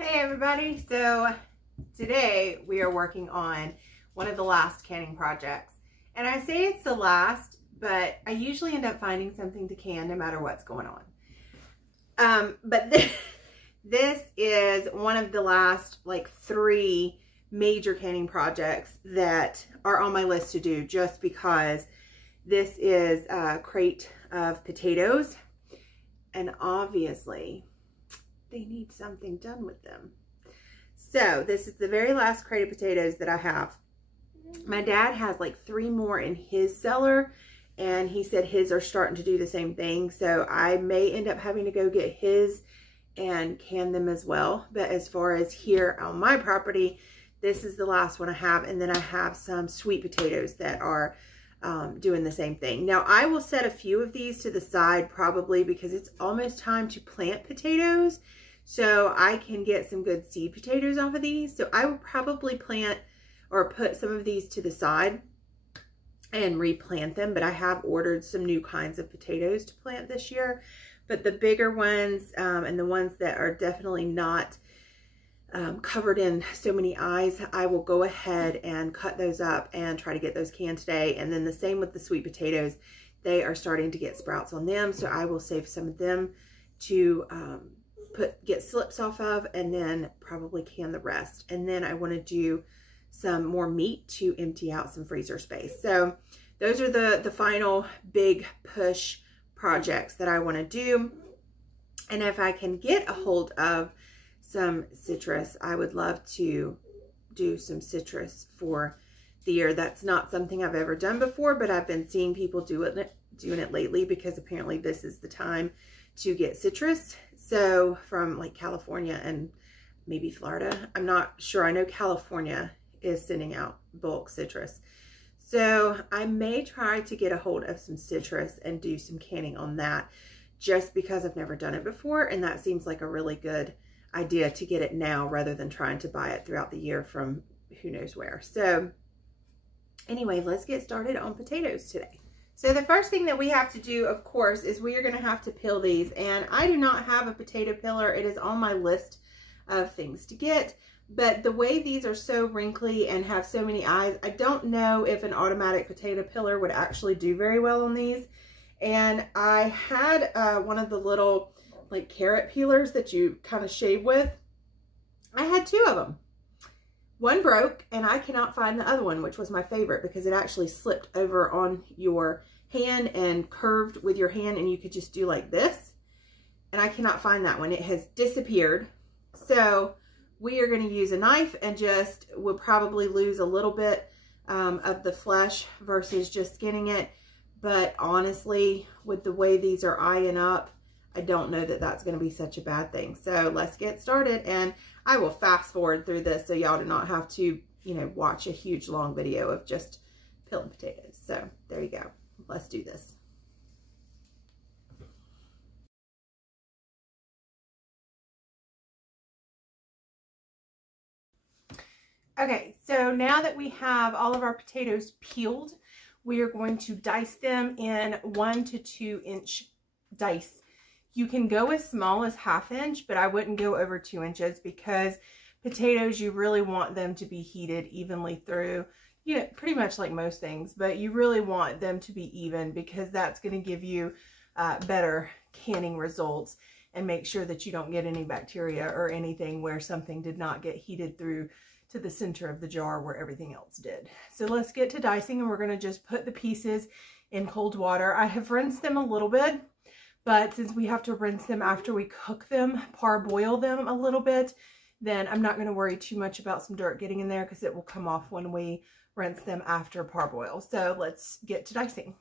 Hey everybody, so today we are working on one of the last canning projects. And I say it's the last, but I usually end up finding something to can no matter what's going on. But this is one of the last like 3 major canning projects that are on my list to do, just because this is a crate of potatoes and obviously they need something done with them. So this is the very last crate of potatoes that I have. My dad has like 3 more in his cellar, and he said his are starting to do the same thing. So I may end up having to go get his and can them as well. But as far as here on my property, this is the last one I have. And then I have some sweet potatoes that are doing the same thing. Now I will set a few of these to the side probably because it's almost time to plant potatoes. So I can get some good seed potatoes off of these. So I will probably plant or put some of these to the side and replant them. But I have ordered some new kinds of potatoes to plant this year. But the bigger ones and the ones that are definitely not covered in so many eyes, I will go ahead and cut those up and try to get those canned today. And then the same with the sweet potatoes. They are starting to get sprouts on them. So I will save some of them to get slips off of, and then probably can the rest. And then I want to do some more meat to empty out some freezer space. So those are the final big push projects that I want to do. And if I can get a hold of some citrus, I would love to do some citrus for the year. That's not something I've ever done before, but I've been seeing people doing it lately because apparently this is the time to get citrus. So from like California and maybe Florida, I'm not sure. I know California is sending out bulk citrus. So I may try to get a hold of some citrus and do some canning on that, just because I've never done it before. And that seems like a really good idea to get it now rather than trying to buy it throughout the year from who knows where. So anyway, let's get started on potatoes today. So the first thing that we have to do, of course, is we are going to have to peel these. And I do not have a potato peeler. It is on my list of things to get. But the way these are so wrinkly and have so many eyes, I don't know if an automatic potato peeler would actually do very well on these. And I had one of the little like carrot peelers that you kind of shave with. I had 2 of them. One broke and I cannot find the other one, which was my favorite because it actually slipped over on your hand and curved with your hand, and you could just do like this. And I cannot find that one. It has disappeared. So we are going to use a knife and just will probably lose a little bit of the flesh versus just skinning it. But honestly, with the way these are eyeing up, I don't know that that's going to be such a bad thing. So let's get started, and I will fast forward through this so y'all do not have to, you know, watch a huge long video of just peeling potatoes. So there you go. Let's do this. Okay, so now that we have all of our potatoes peeled, we are going to dice them in 1 to 2 inch dice. You can go as small as 1/2 inch, but I wouldn't go over 2 inches because potatoes, you really want them to be heated evenly through, you know, pretty much like most things, but you really want them to be even because that's going to give you better canning results and make sure that you don't get any bacteria or anything where something did not get heated through to the center of the jar where everything else did. So let's get to dicing, and we're going to just put the pieces in cold water. I have rinsed them a little bit, but since we have to rinse them after we cook them, parboil them a little bit, then I'm not going to worry too much about some dirt getting in there because it will come off when we rinse them after parboil. So let's get to dicing.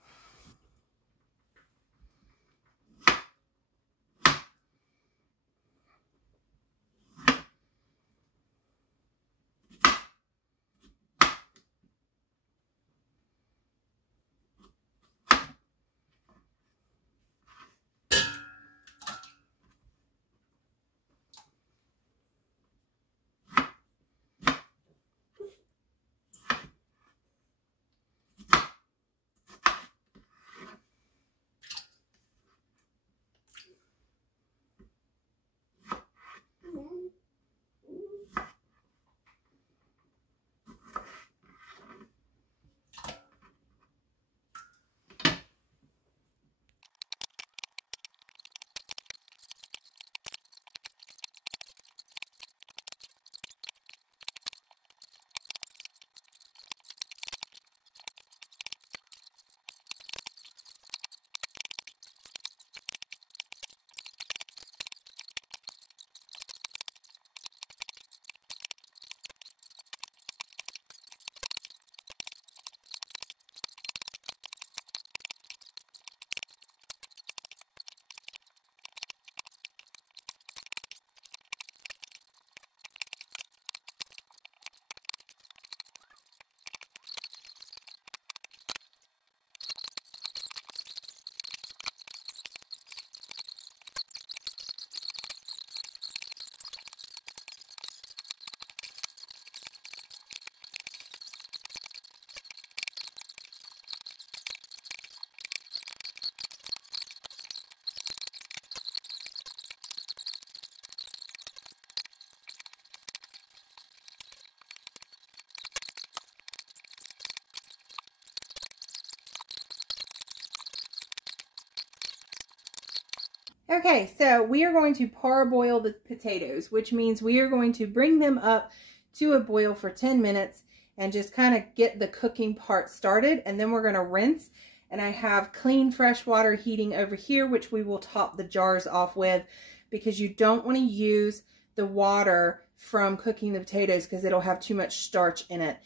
Okay, so we are going to parboil the potatoes, which means we are going to bring them up to a boil for 10 minutes and just kind of get the cooking part started, and then we're going to rinse. And I have clean fresh water heating over here, which we will top the jars off with, because you don't want to use the water from cooking the potatoes because it'll have too much starch in it.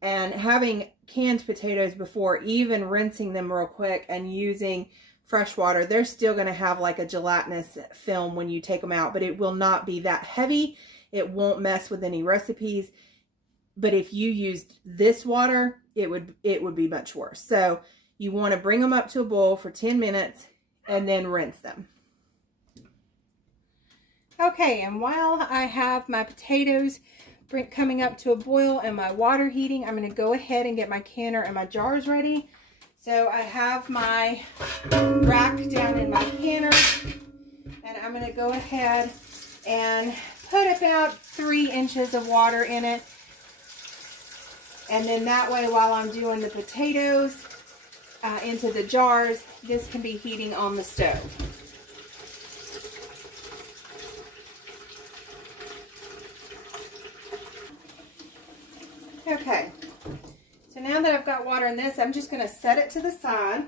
And having canned potatoes before, even rinsing them real quick and using fresh water, they're still going to have like a gelatinous film when you take them out, but it will not be that heavy. It won't mess with any recipes. But if you used this water, it would be much worse. So you want to bring them up to a boil for 10 minutes and then rinse them. Okay, and while I have my potatoes coming up to a boil and my water heating, I'm going to go ahead and get my canner and my jars ready. So I have my rack down in my canner, and I'm going to go ahead and put about 3 inches of water in it. And then that way, while I'm doing the potatoes into the jars, this can be heating on the stove. Okay, so now that I've got water in this, I'm just going to set it to the side.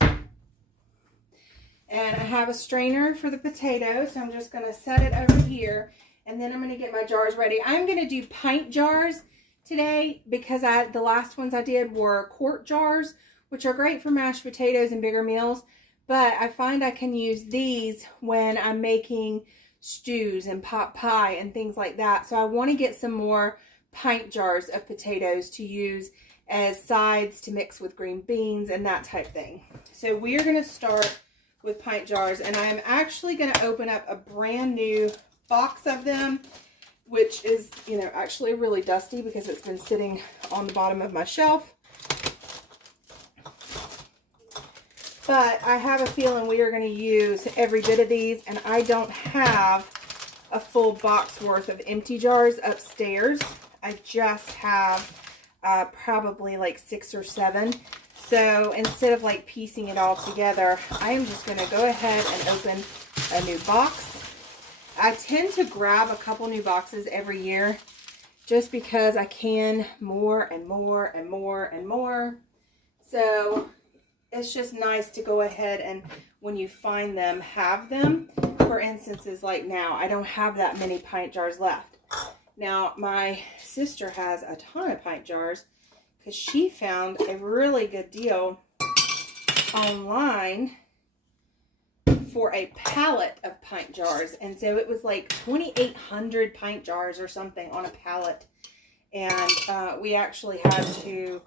And I have a strainer for the potatoes, so I'm just going to set it over here. And then I'm going to get my jars ready. I'm going to do pint jars today because the last ones I did were quart jars, which are great for mashed potatoes and bigger meals. But I find I can use these when I'm making stews and pot pie and things like that. So I want to get some more pint jars of potatoes to use as sides to mix with green beans and that type thing. So we are going to start with pint jars, and I am actually going to open up a brand new box of them, which is, you know, actually really dusty because it's been sitting on the bottom of my shelf. But I have a feeling we are going to use every bit of these, and I don't have a full box worth of empty jars upstairs. I just have probably like 6 or 7. So instead of like piecing it all together, I am just going to go ahead and open a new box. I tend to grab a couple new boxes every year just because I can more and more and more and more. So it's just nice to go ahead and when you find them, have them. For instances like now, I don't have that many pint jars left. Now, my sister has a ton of pint jars because she found a really good deal online for a pallet of pint jars. And so it was like 2,800 pint jars or something on a pallet. And we actually had to,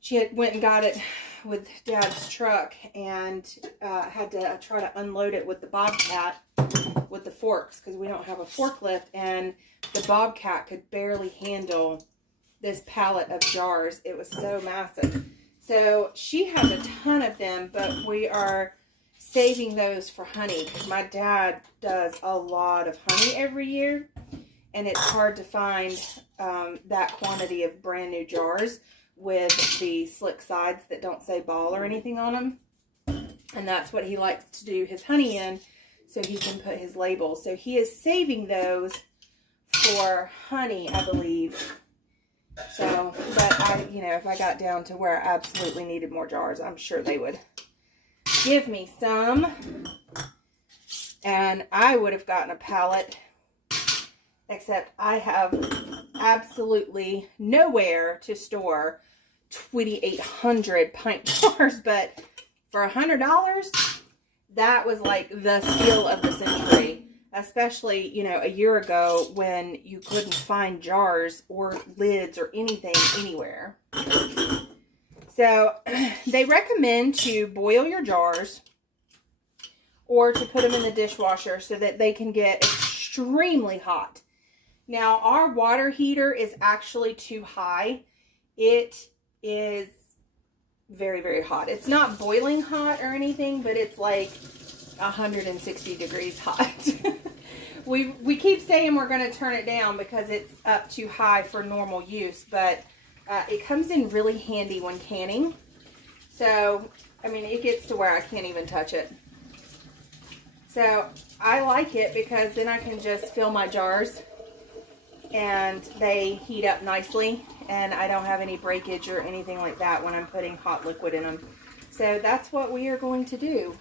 she went and got it with Dad's truck and had to try to unload it with the Bobcat with the forks because we don't have a forklift, and the Bobcat could barely handle this pallet of jars. It was so massive. So she has a ton of them, but we are saving those for honey because my dad does a lot of honey every year, and it's hard to find that quantity of brand new jars with the slick sides that don't say ball or anything on them. And that's what he likes to do his honey in, so he can put his labels. So he is saving those for honey, I believe. So, but I, you know, if I got down to where I absolutely needed more jars, I'm sure they would give me some. And I would have gotten a pallet, except I have absolutely nowhere to store 2,800 pint jars. But for $100, that was like the steal of the century. Especially, you know, a year ago when you couldn't find jars or lids or anything anywhere. So they recommend to boil your jars or to put them in the dishwasher so that they can get extremely hot. Now, our water heater is actually too high. It is very, very hot. It's not boiling hot or anything, but it's like 160 degrees hot. We keep saying we're going to turn it down because it's up too high for normal use, but it comes in really handy when canning. So, I mean, it gets to where I can't even touch it. So I like it because then I can just fill my jars and they heat up nicely, and I don't have any breakage or anything like that when I'm putting hot liquid in them. So that's what we are going to do.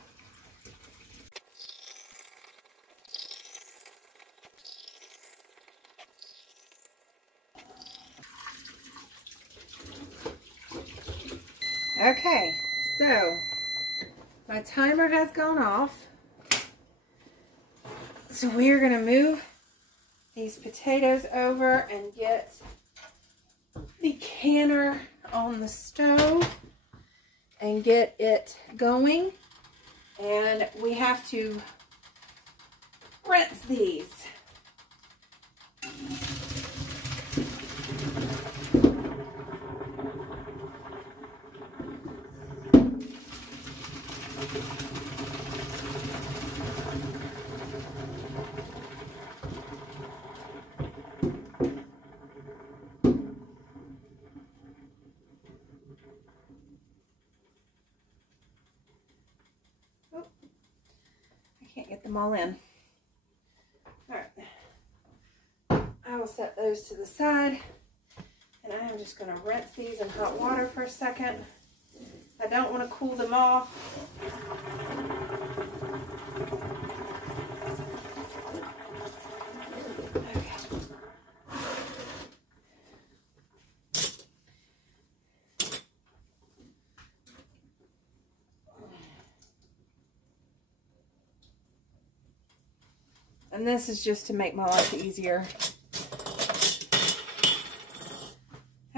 Okay, so my timer has gone off. So we're going to move these potatoes over and get the canner on the stove and get it going. And we have to rinse these. Can't get them all in. All right, I will set those to the side, and I am just going to rinse these in hot water for a second. I don't want to cool them off. Okay. And this is just to make my life easier.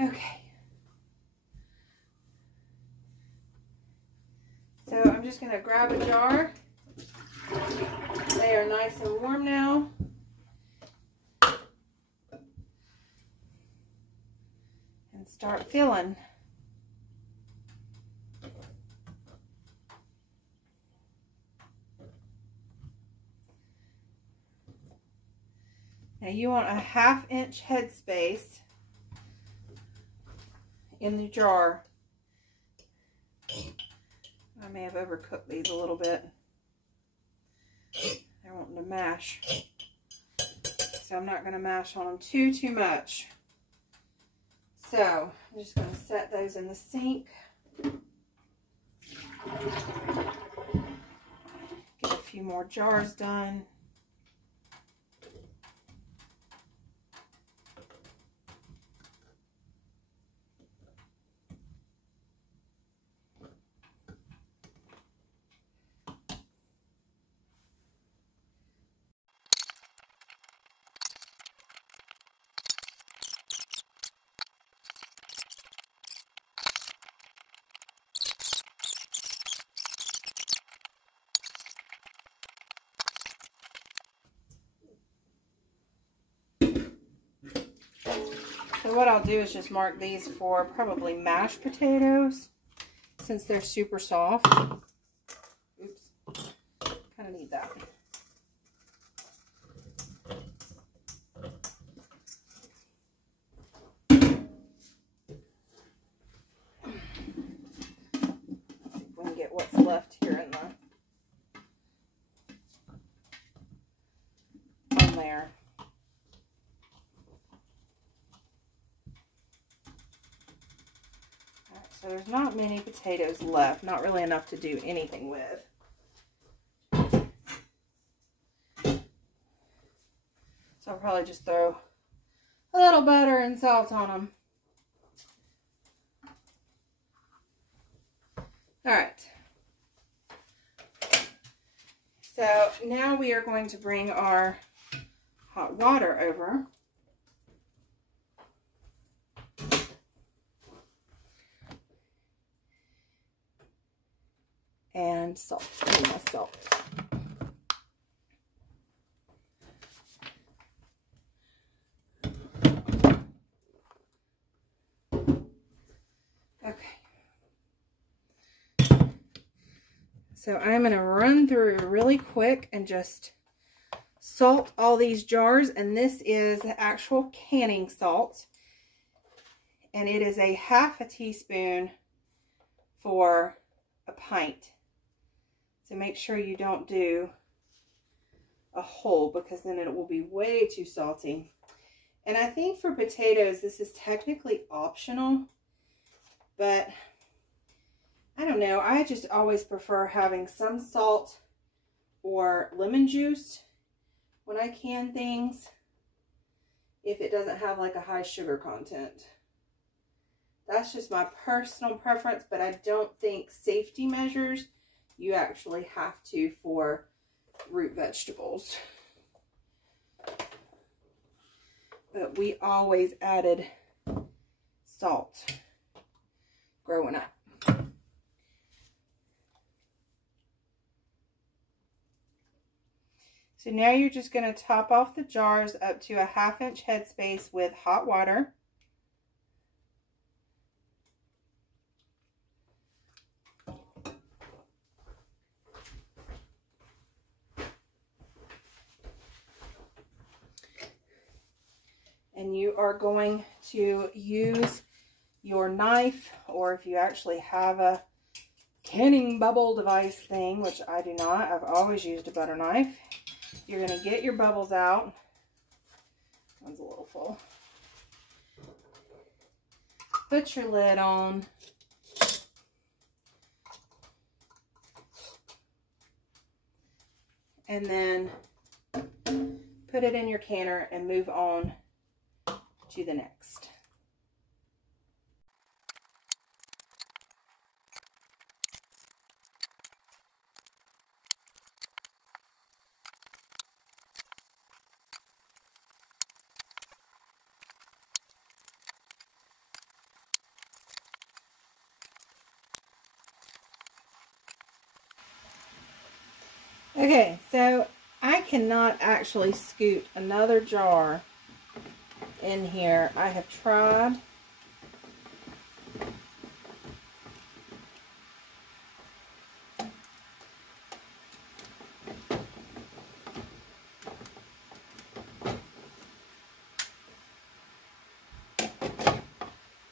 Okay. So I'm just going to grab a jar. They are nice and warm now. And start filling. Now you want a 1/2 inch headspace in the jar. I may have overcooked these a little bit. They're wanting to mash. So I'm not going to mash on them too much. So I'm just going to set those in the sink. Get a few more jars done. So what I'll do is just mark these for probably mashed potatoes, since they're super soft. Oops, kind of need that. See if we can get what's left here in the on there. So there's not many potatoes left, not really enough to do anything with. So I'll probably just throw a little butter and salt on them. All right. So now we are going to bring our hot water over. And salt. I need my salt. Okay. So I'm going to run through really quick and just salt all these jars. And this is actual canning salt. And it is a 1/2 teaspoon for a pint. So make sure you don't do a whole, because then it will be way too salty. And I think for potatoes, this is technically optional, but I don't know. I just always prefer having some salt or lemon juice when I can things, if it doesn't have like a high sugar content. That's just my personal preference, but I don't think safety measures, you actually have to for root vegetables. But we always added salt growing up. So now you're just going to top off the jars up to a 1/2 inch headspace with hot water. And you are going to use your knife, or if you actually have a canning bubble device thing, which I do not, I've always used a butter knife. You're going to get your bubbles out. One's a little full. Put your lid on. And then put it in your canner and move on to the next. Okay, so I cannot actually scoot another jar in here. I have tried.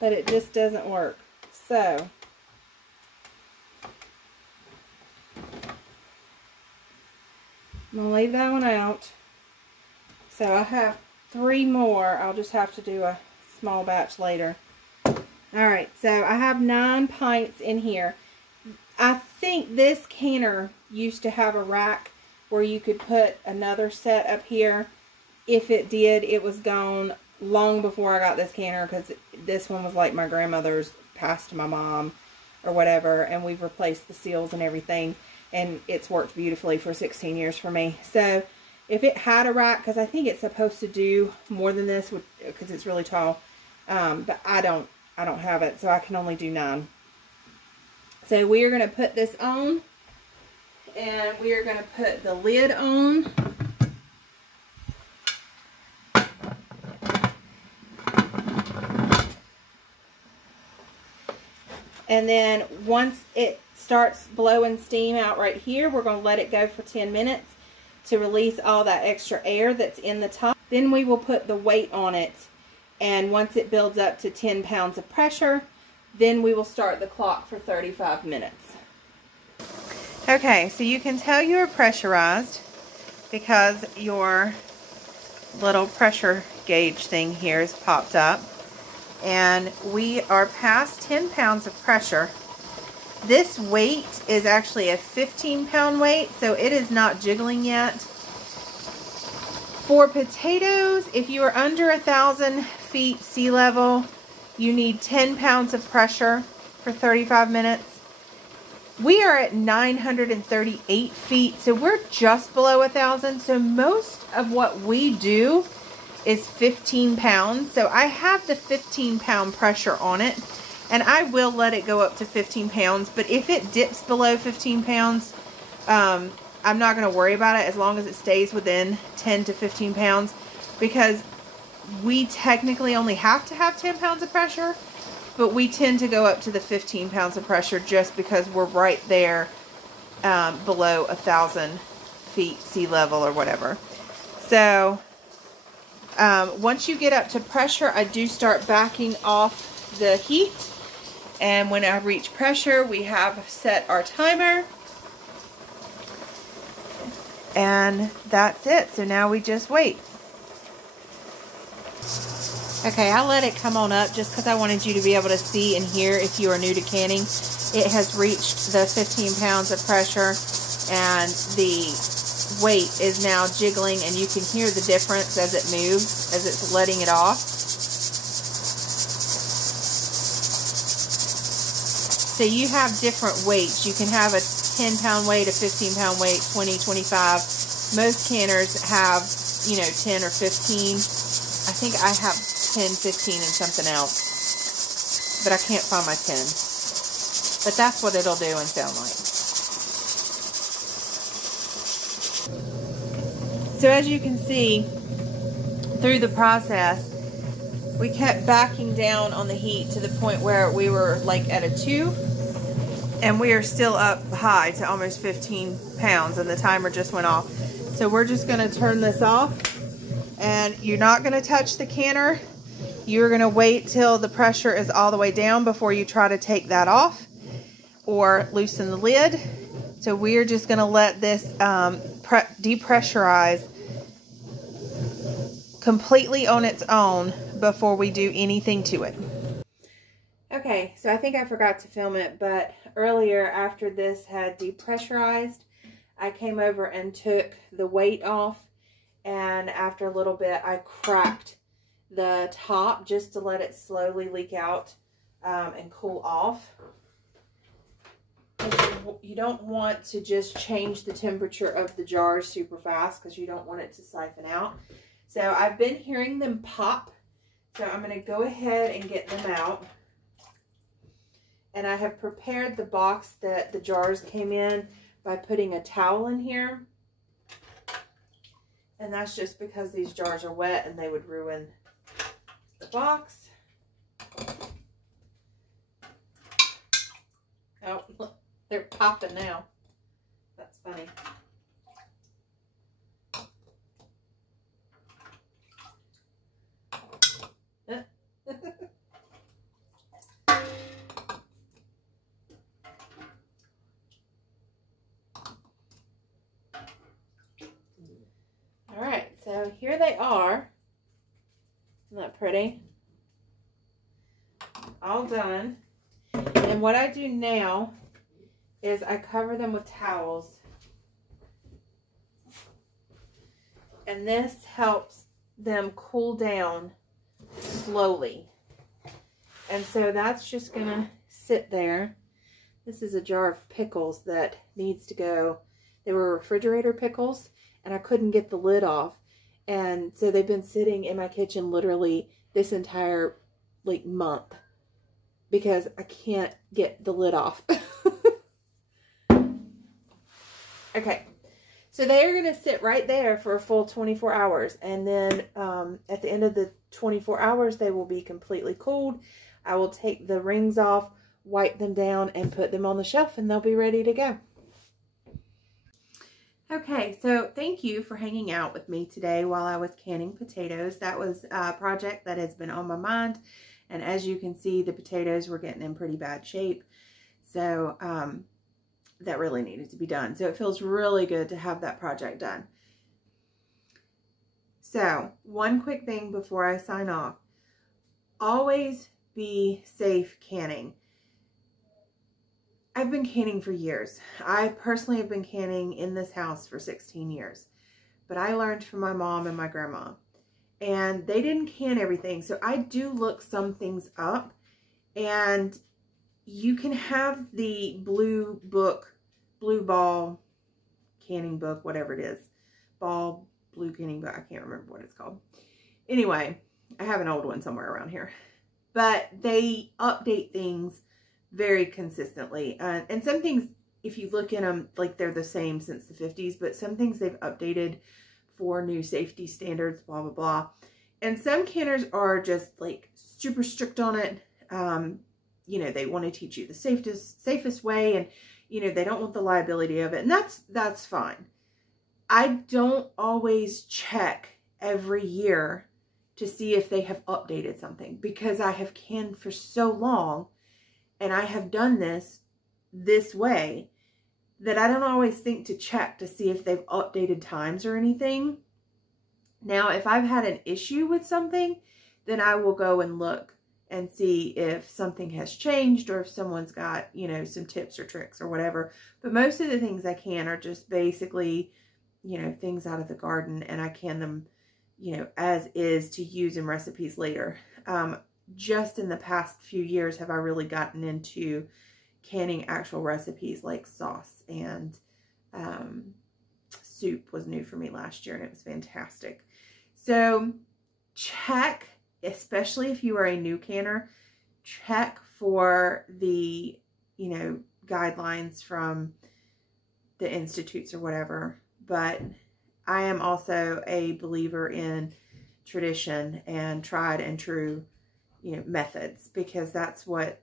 But it just doesn't work. So I'm going to leave that one out. So I have 3 more. I'll just have to do a small batch later. Alright, so I have 9 pints in here. I think this canner used to have a rack where you could put another set up here. If it did, it was gone long before I got this canner, because this one was like my grandmother's, passed to my mom or whatever, and we've replaced the seals and everything, and it's worked beautifully for 16 years for me. So if it had a rack, because I think it's supposed to do more than this because it's really tall, but I don't have it, so I can only do 9. So we are going to put this on, and we are going to put the lid on. And then once it starts blowing steam out right here, we're going to let it go for 10 minutes to release all that extra air that's in the top. Then we will put the weight on it, and once it builds up to 10 pounds of pressure, then we will start the clock for 35 minutes. Okay, so you can tell you are pressurized because your little pressure gauge thing here is popped up. And we are past 10 pounds of pressure. This weight is actually a 15-pound weight, so it is not jiggling yet. For potatoes, if you are under 1,000 feet sea level, you need 10 pounds of pressure for 35 minutes. We are at 938 feet, so we're just below 1,000. So most of what we do is 15 pounds. So I have the 15-pound pressure on it, and I will let it go up to 15 pounds. But if it dips below 15 pounds, I'm not going to worry about it as long as it stays within 10 to 15 pounds, because we technically only have to have 10 pounds of pressure, but we tend to go up to the 15 pounds of pressure just because we're right there below 1,000 feet sea level or whatever. So once you get up to pressure, I do start backing off the heat, and when I reach pressure, we have set our timer. And that's it. So now we just wait. Okay, I let it come on up just because I wanted you to be able to see and hear if you are new to canning. It has reached the 15 pounds of pressure, and the weight is now jiggling, and you can hear the difference as it moves, as it's letting it off. So you have different weights. You can have a 10-pound weight, a 15-pound weight, 20, 25. Most canners have, you know, 10 or 15. I think I have 10, 15, and something else. But I can't find my 10. But that's what it'll do and sound like. So as you can see, through the process, we kept backing down on the heat to the point where we were like at a 2. And we are still up high to almost 15 pounds, and the timer just went off. So we're just going to turn this off, and you're not going to touch the canner. You're going to wait till the pressure is all the way down before you try to take that off or loosen the lid. So we're just going to let this depressurize completely on its own before we do anything to it. Okay, so I think I forgot to film it, but earlier after this had depressurized, I came over and took the weight off, and after a little bit I cracked the top just to let it slowly leak out and cool off. You don't want to just change the temperature of the jars super fast because you don't want it to siphon out. So I've been hearing them pop, so I'm going to go ahead and get them out. And I have prepared the box that the jars came in by putting a towel in here. And that's just because these jars are wet and they would ruin the box. Oh, look, they're popping now. That's funny. Alright, so here they are. Isn't that pretty? All done. And what I do now is I cover them with towels. And this helps them cool down slowly. And so that's just going to sit there. This is a jar of pickles that needs to go. They were refrigerator pickles, and I couldn't get the lid off. And so they've been sitting in my kitchen literally this entire like month because I can't get the lid off. Okay, so they are going to sit right there for a full 24 hours. And then at the end of the 24 hours, they will be completely cooled. I will take the rings off, wipe them down, and put them on the shelf, and they'll be ready to go. Okay, so thank you for hanging out with me today while I was canning potatoes. That was a project that has been on my mind, and as you can see, the potatoes were getting in pretty bad shape. So that really needed to be done. So it feels really good to have that project done. So one quick thing before I sign off. Always be safe canning. I've been canning for years. I personally have been canning in this house for 16 years. But I learned from my mom and my grandma. And they didn't can everything. So I do look some things up. And you can have the blue ball canning book, whatever it is. Blue canning book. I can't remember what it's called. Anyway, I have an old one somewhere around here. But they update things very consistently. And some things, if you look in them, like they're the same since the 50s, but some things they've updated for new safety standards, blah, blah, blah. And some canners are just like super strict on it. You know, they want to teach you the safest way, and, you know, they don't want the liability of it. And that's fine. I don't always check every year to see if they have updated something, because I have canned for so long and I have done this way that I don't always think to check to see if they've updated times or anything. Now, if I've had an issue with something, then I will go and look and see if something has changed or if someone's got, you know, some tips or tricks or whatever. But most of the things I can are just basically, you know, things out of the garden, and I can them, you know, as is to use in recipes later. Just in the past few years have I really gotten into canning actual recipes like sauce, and soup was new for me last year, and it was fantastic. So check, especially if you are a new canner, check for the, you know, guidelines from the institutes or whatever. But I am also a believer in tradition and tried and true, you know, methods, because that's what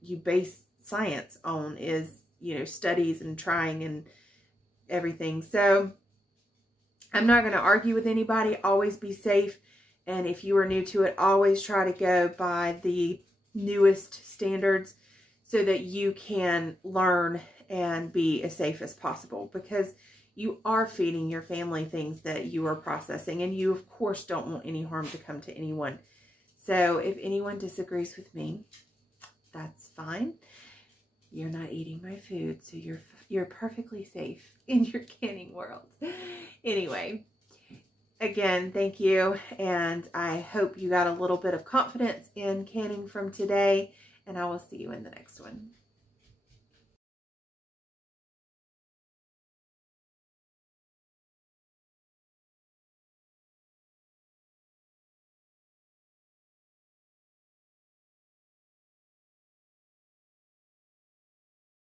you base science on, is, you know, studies and trying and everything. So I'm not going to argue with anybody. Always be safe. And if you are new to it, always try to go by the newest standards so that you can learn and be as safe as possible, because you are feeding your family things that you are processing, and you of course don't want any harm to come to anyone. So if anyone disagrees with me, that's fine. You're not eating my food, so you're perfectly safe in your canning world. Anyway, again, thank you, and I hope you got a little bit of confidence in canning from today, and I will see you in the next one.